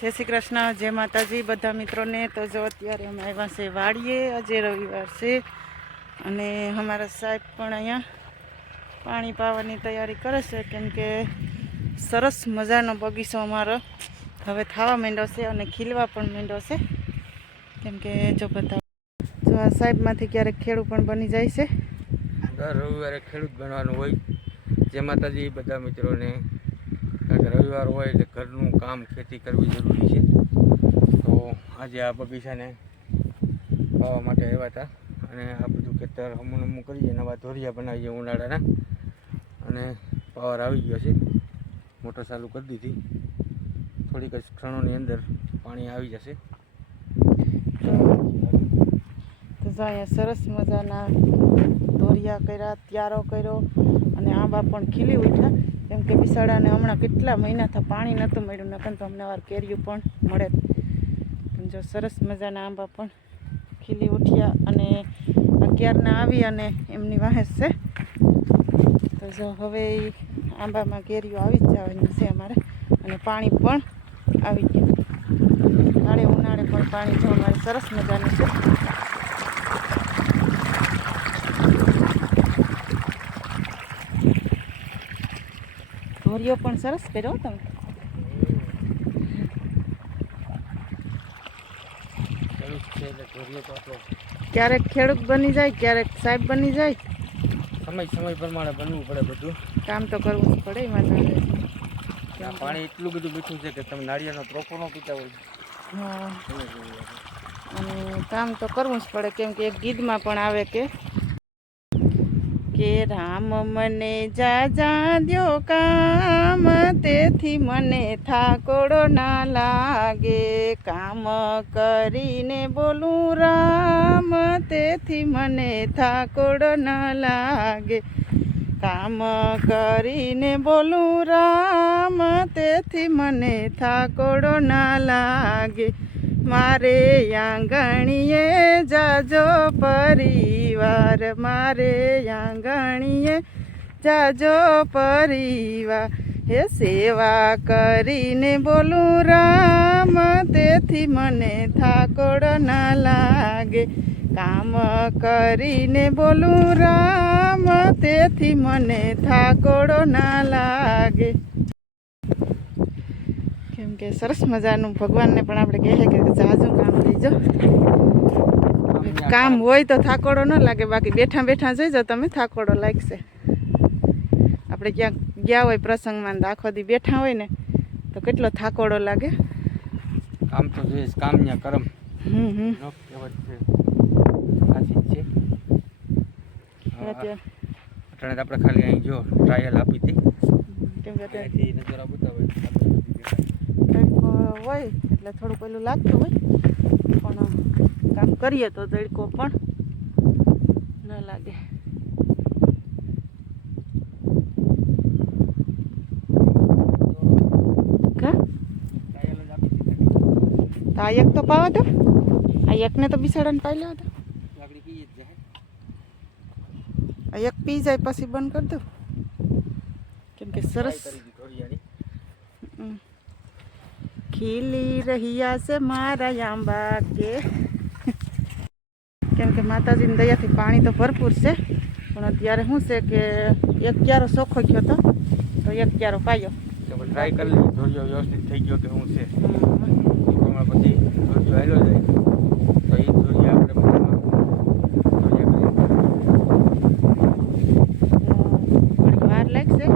જય શ્રી કૃષ્ણ, જય માતાજી બધા મિત્રોને। તો જો અત્યારે અમે આવ્યા છે વાડીએ, આજે રવિવાર છે અને અમારા સાહેબ પણ અહીંયા પાણી પાવાની તૈયારી કરે છે, કેમ કે સરસ મજાનો બગીચો અમારો હવે થવા માંડ્યો છે અને ખીલવા પણ માંડ્યો છે, કેમ કે જો બધા જો આ સાહેબમાંથી ક્યારેક ખેડૂત પણ બની જાય છે। દર રવિવારે ખેડૂત બનવાનું હોય। જય માતાજી બધા મિત્રોને। કારણ કે રવિવાર હોય એટલે ઘરનું કામ ખેતી કરવી જરૂરી છે। તો આજે આ બગીચાને વાવવા માટે આવ્યા હતા અને આ બધું ખેતર હમું કરીએ, નવા ધોરિયા બનાવીએ ઉનાળાના, અને પાવર આવી ગયો છે, મોટર ચાલુ કરી દીધી, થોડીક જ ક્ષણોની અંદર પાણી આવી જશે। તો અહીંયા સરસ મજાના ધોરિયા કર્યા, ત્યારો કર્યો અને આંબા પણ ખીલી ઉઠ્યા, કેમ કે બિસાડાને હમણાં કેટલા મહિનાથી પાણી નહોતું મળ્યું, નકર તો અમને વાર કેરીયું પણ મળે। પણ જો સરસ મજાના આંબા પણ ખીલી ઉઠ્યા અને અગિયારના આવી અને એમની વાહેસ છે। તો જો હવે એ આંબામાં કેરીઓ આવી જ જવાની છે અમારે, અને પાણી પણ આવી ગયું। કાળે ઉનાળે પણ પાણી જો અમારે સરસ મજાનું છે। ધોરિયો પણ સરસ કર્યો તમે। ક્યારેક ખેડૂત બની જાય, ક્યારેક સાહેબ બની જાય, સમય પ્રમાણે બનવું પડે, બધું કામ તો કરવું જ પડે એમાં। પાણી એટલું બધું મીઠું છે કે તમે નાળિયેરનો ત્રોકો ન પીતા હોય। હા, અને કામ તો કરવું જ પડે, કેમ કે એક ગીતમાં પણ આવે કે રામ મને જા દ્યો કામ, તેથી મને થાકોડો ના લાગે, કામ કરીને બોલું રામ, તેથી મને થાકોડો ના લાગે, કામ કરીને બોલું રામ, તેથી મને થાકોડો ના લાગે, મારે આંગણીએ જાજો પરિવાર, મારે આંગણીએ જાજો પરિવાર, હે સેવા કરીને બોલું રામ, તેથી મને થાકોડો ના લાગે, કામ કરીને બોલું રામ, તેથી મને થાકોડો ના લાગે। કેમ કે સરસ મજાનું ભગવાનને પણ આપણે કહે કે જાજુ કામ થઈજો, કામ હોય તો થાકોડો ન લાગે, બાકી બેઠા બેઠા જઈજો તમે થાકોડો લાગશે। આપણે ક્યાંક ગયા હોય પ્રસંગમાં, આખો દી બેઠા હોય ને તો કેટલો થાકોડો લાગે। કામ તો જોઈએ, કામ ન્યા કરમ અટાણે આપણે ખાલી અહીં જો ટ્રાયલ આપી હતી, કેમ કે નજર બતાવે હોય એટલે થોડું પેલું લાગતું હોય, પણ કામ કરીએ તો તડકો પણ ન લાગે। આ એક તો પાવા દો, આ એકને તો બિસાડાને પાઈ લેવા દો, આ એક પી જાય પછી બંધ કરી દો, કેમ કે સરસ ખીલી રહ્યા છે મારા આંબા કે, કેમ કે માતાજીની દયાથી પાણી તો ભરપૂર છે, પણ અત્યારે શું છે કે એક ક્યારો ચોખ્ખો ગયો હતો તો એક ક્યારો પાયો, ટ્રાય કરી લીધી, ધોરિયો વ્યવસ્થિત થઈ ગયો કે શું છે, પછી ધોરિયો હેલો જાય તો એ ધોરિયા આપણે થોડીક વાર લાગશે।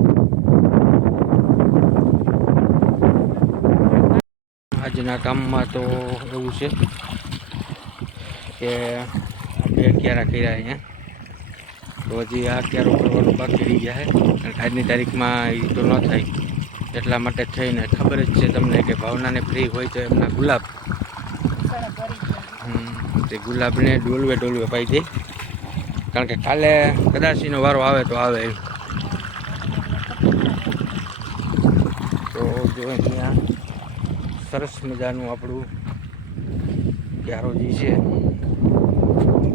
આજના કામમાં તો એવું છે કે બે ક્યારા કર્યા અહીંયા, તો હજી આ ક્યારો કરવાનું બાકી રહી ગયા છે, કારણ કે આજની તારીખમાં એ તો ન થાય, એટલા માટે થઈને ખબર જ છે તમને કે ભાવનાને ફ્રી હોય તો એમના ગુલાબ, તે ગુલાબને ડોલવે પાઈ દે, કારણ કે કાલે કદાચ એનો વારો આવે તો આવે એમ। તો જો અહીંયા સરસ મજાનું આપણું ક્યારો જે છે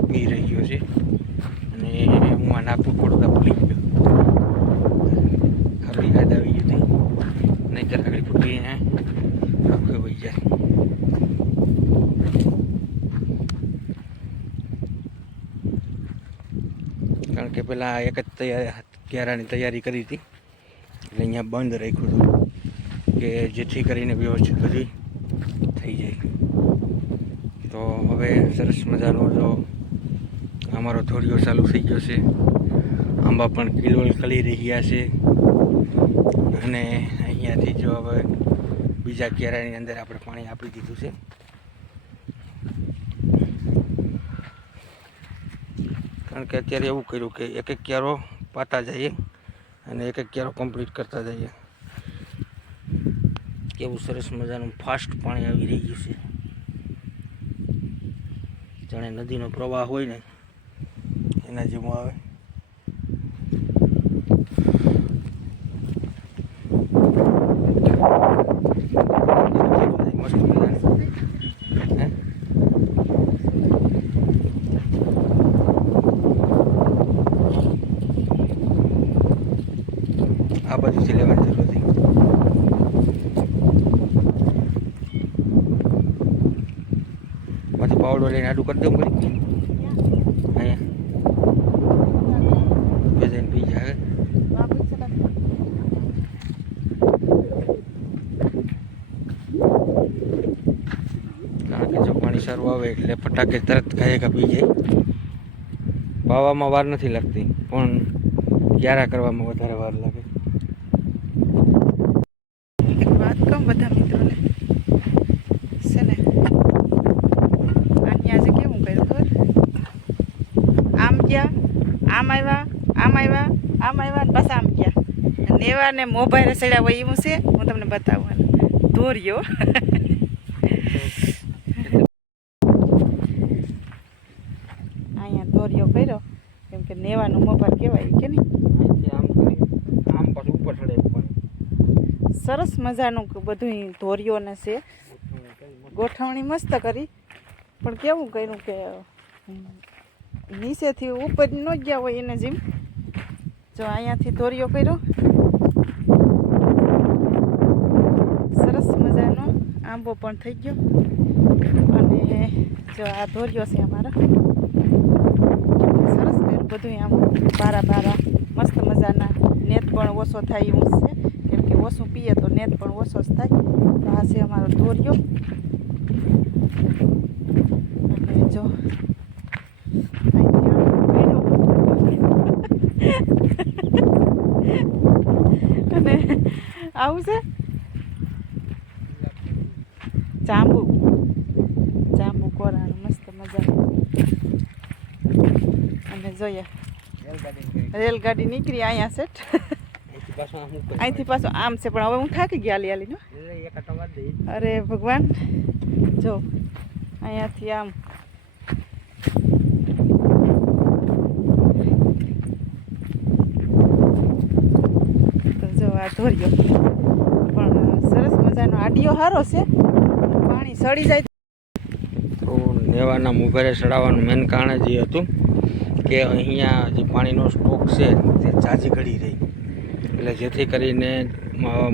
પી રહ્યો છે, અને હું આ નાખું પડતા ભૂલી ગયો, ખાલી યાદ આવી ગઈ હતી, નહીં તો આગળ ફૂટીને આખું વહી જાય। કે પહેલાં એક જ ક્યારાની તૈયારી કરી હતી એટલે અહીંયા બંધ રાખ્યું હતું કે જેથી કરીને વ્યવસ્થિત બધી થઈ જાય. તો હવે સરસ મજાનો જો અમારો ધોરિયો ચાલુ થઈ ગયો છે. આંબા પણ કિલોલ ખલી રહ્યા છે અને અહીંયાથી જો હવે બીજા ક્યારાની અંદર આપણે પાણી આપી દીધું છે. કારણ કે અત્યારે એવું કર્યું કે એક એક ક્યારો પાતા જઈએ અને એક એક ક્યારો કમ્પ્લીટ કરતા જઈએ. કેવું સરસ મજાનું ફાસ્ટ પાણી આવી રહી ગયું છે. જાણે નદીનો પ્રવાહ હોય ને એના જેવું આવે. મસ્ત મજાનું આ બાજુથી લેવાની જરૂર હતી. પાછું પાવડો લઈને આડું કરી દઉં પડી અહીંયા બેસીને પી જાય. કારણ કે જો પાણી સારું આવે એટલે ફટાકે તરત ખાયકા પી જાય. પાવામાં વાર નથી લાગતી પણ ક્યારા કરવામાં વધારે વાર લાગે. એક વાત કહું બધા મિત્રોને છે ને, અહીંયા આજે કેવું કર્યું ખબર, આમ ગયા, આમ આવ્યા, આમ આવ્યા, આમ આવ્યા ને પાછા આમ ગયા. નેવા ને મોબાઈલ સડ્યા હોય એવું છે. હું તમને બતાવું ધોર્યો. અહીંયા ધોર્યો કર્યો કેમ કે નેવાનો મોબાઈલ કહેવાય કે નહીં. આમ કરી આમ પાછું ઉપર ચડે ઉપર. સરસ મજાનું બધું ધોર્યોને છે. ગોઠવણી મસ્ત કરી પણ કેવું કર્યું કે નીચેથી ઉપર ન ગયા હોય એને જેમ. જો અહીંયાથી ધોર્યો કર્યો, સરસ મજાનો આંબો પણ થઈ ગયો. અને જો આ ધોર્યો છે અમારા, સરસ કર્યું બધું આમ બારા બારા મસ્ત મજાના. નેત પણ ઓછો થાય એવું છે કેમ કે ઓછું પીએ તો નેત પણ ઓછો જ થાય. તો આ છે અમારો ધોર્યો. અને જો અને આવું છે જાંબુ, જાંબુ કોરાનું મસ્ત મજાનું. અને જોઈએ રેલગાડી નીકળી અહીંયા સેટ. અહીંથી પાછું આમ છે પણ હવે હું થાકી ગયા હાલી હાલીને. અરે ભગવાન, જો અહીંયાથી આમ તો જો આ ધોર્યો પણ સરસ મજાનો આડિયો સારો છે. પાણી સડી જાય તો નેવાના મોબાઈલે ચડાવવાનું મેન કારણ જ એ હતું કે અહીંયા જે પાણીનો સ્ટોક છે તે જાજી ઘડી રહી, એટલે જેથી કરીને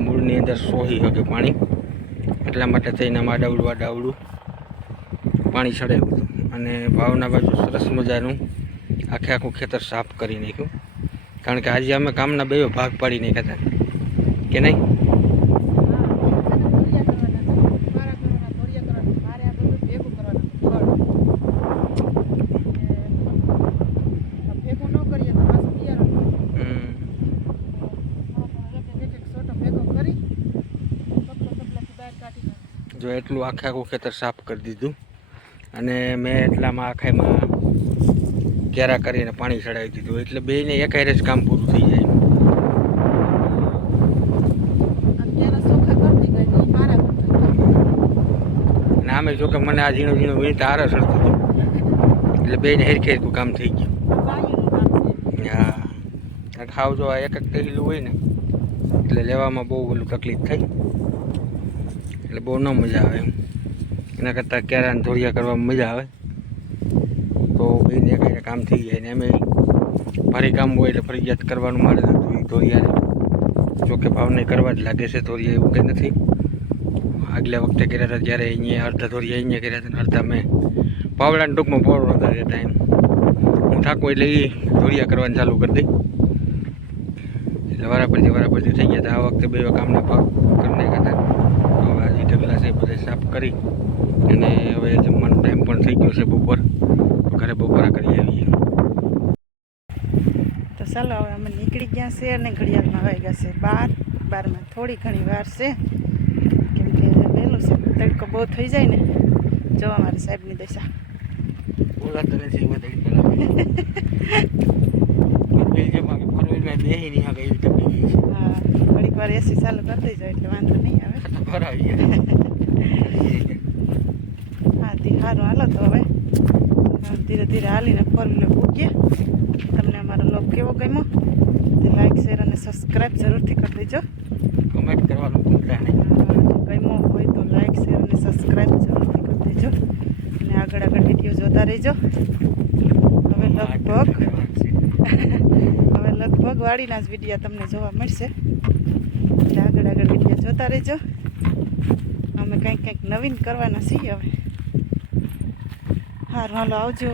મૂળની અંદર સોહી શકે પાણી. એટલા માટે થઈને આમ આડાવડું પાણી ચડાવ્યું હતું. અને ભાવના બાજુ સરસ મજાનું આખું ખેતર સાફ કરી નાખ્યું. કારણ કે આજે અમે કામના બે ભાગ પાડી નાખ્યા હતા કે નહીં. જો એટલું આખું ખેતર સાફ કરી દીધું અને મેં એટલામાં આખામાં ક્યારા કરીને પાણી ચડાવી દીધું. એટલે બેને એક હારે જ કામ પૂરું થઈ જાય. અને આમે જો કે મને આ ઝીણું ઝીણું વીણતા હારે ચડતું હતું એટલે બેને હેરખેર કામ થઈ ગયું. હા, ખાવ જો આ એક એક કહેલું હોય ને એટલે લેવામાં બહુ ઓલું તકલીફ થાય, એટલે બહુ ન મજા આવે એમ. એના કરતાં ક્યારાને ધોરિયા કરવામાં મજા આવે. તો બેને એક કામ થઈ જાય ને એમ ભારે કામ હોય એટલે ફરજિયાત કરવાનું મારે ધોરિયાને. જોકે ભાવને કરવા જ લાગે છે ધોરિયા, એવું કંઈ નથી. આગલા વખતે કર્યા હતા જ્યારે અહીંયા અડધા ધોરિયા અહીંયા કર્યા હતા ને અડધા મેં પાવડાને ટૂંકમાં પોળો નતા રહેતા એમ. હું થાકો એટલે એ દોરિયા કરવાનું ચાલુ કરી દઈ. એટલે વારાફરતી થઈ ગયા હતા. આ વખતે 2 કામના ભાગ કરી નાખ્યા હતા. તો હવે આજે ઢગલા છે બધે સાફ કરી અને હવે જમવાનો ટાઈમ પણ થઈ ગયો છે બપોર. તો ઘરે બપોરા કરી આવીએ. તો ચાલો હવે અમે નીકળી ગયા છે અને ઘડિયાળમાં વાગ્યા છે 12 થોડી ઘણી વાર છે કેમ કે વહેલું છે તડકો બહુ થઈ જાય ને. જોવા મારી સાહેબની દશા. બોલાતો નથી બધા ફોરવ્હીલમાં બેસી નહીં હવે એવી તકલીફ છે. હા ઘડીક વાર એસી ચાલુ કરી દેજો એટલે વાંધો નહીં આવે. ભરાવી હા તે સારું હાલો તો હવે ધીરે ધીરે હાલીને 4 વ્હીલર પૂગીએ. તમને અમારો લોક કેવો ગમ્યો તે લાઈક શેર અને સબસ્ક્રાઈબ જરૂરથી કરી દેજો. કમેન્ટ કરવાનું ભૂલતા નહીં. ગમ્યો હોય તો લાઈક શેર અને સબસ્ક્રાઈબ જરૂરથી કરી દેજો અને આગળ વિડીયો જોતા રહેજો. હવે લગભગ વાડીના જ વિડીયો તમને જોવા મળશે એટલે આગળ વિડીયો જોતા રહેજો. અમે કંઈક નવીન કરવાના છીએ હવે. સારું હાલો આવજો.